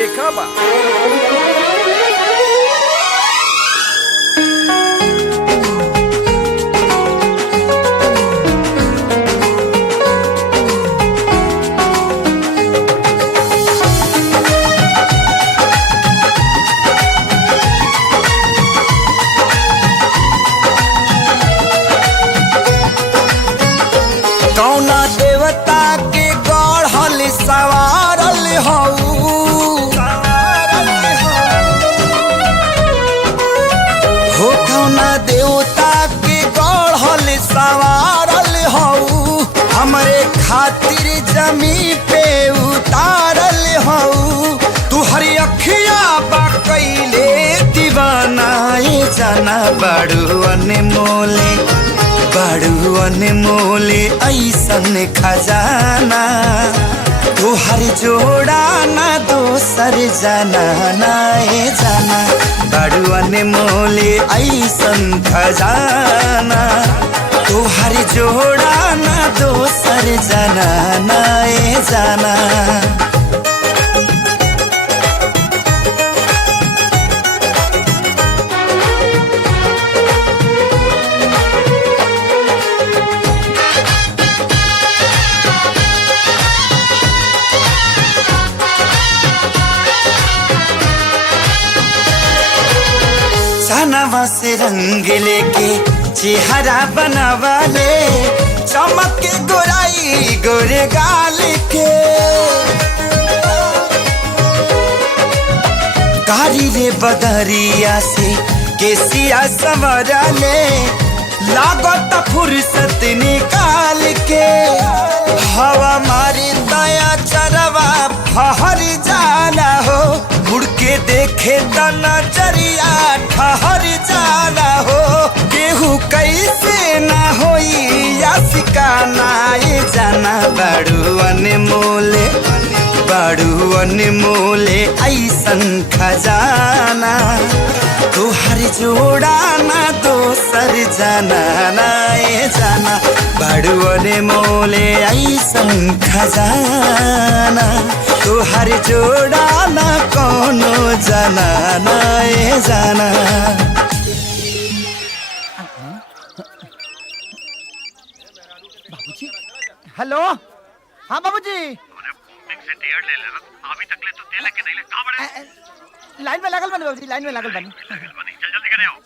देखा बा। कौना देवता के गढ़ल सवारल हऊ हो कौना देवता के गढ़ल सवारल हऊ हमरे खातिर जमी पे उतारल हऊ तू हरी अखिया बा कैले दीवानाए जाना बड़ू अनमोले बड़ू अनमोले ऐसन खजाना तोहर जोड़ा ना दोसर जाना नाए जाना बड़ू अनमोले ऐसन खजाना तोहर जोड़ा ना दोसर जाना नाए जाना। चनवा से रंग लेके चेहरा बनावाले चमक के गोराई गोरे गाल के कारी रे बदरिया से केसिया संवरले लागत फुर्सत निकाल के हवा मारी दया चरवा फहर जाला हो मुड़ के देखे त नजरिया ठहर जाला हो केहू कैसे ना होई या सिकाना ये जाना बड़ू अनमोले ऐसन खजाना तोहर जोड़ा ना दोसर जाना नाए जाना बड़ू अनमोले ऐसन खजाना तोहर जोड़ा ना कोनो जाना नाए जाना। बाबूजी हेलो हाँ बाबूजी अभी तक ले तो तेल के नहीं ले कहां बड़े लाइन में लागल बनी बाबूजी लाइन में लागल बनी चल जल्दी करे आओ।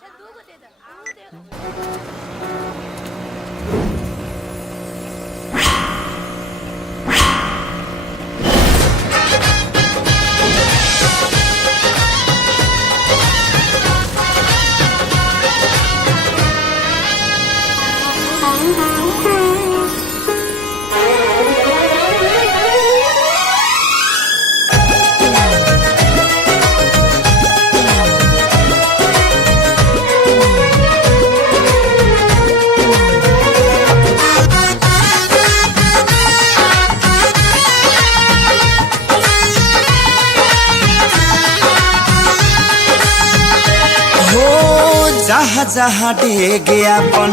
जहाँ जहाँ डेगे अपन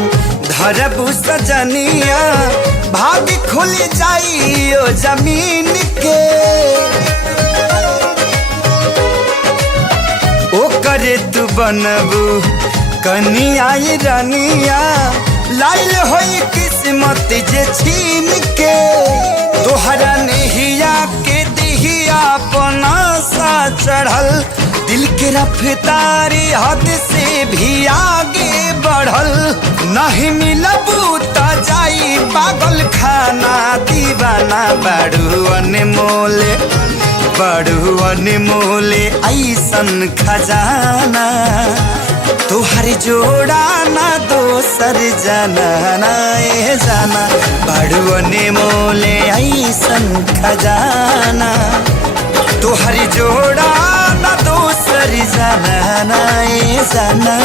धरबू सजनिया भाग खुल जाई ओ जमीन के ओ करे तू बनबू कनिया रनिया लाइल होई किस्मत जे छीन के तोहरा नहिया के दिहिया अपना सा चढ़ल दिल के रफ्तारी हद से भी आगे बढ़ल नहीं मिलबू त जाई पागल खाना दीवाना बड़ू अनमोले ऐसन खजाना तोहर जोड़ा ना दोसर जाना नाए जाना बड़ू अनमोले ऐसन खजाना तोहर जोड़ा ना दोसर जाना नाए जाना।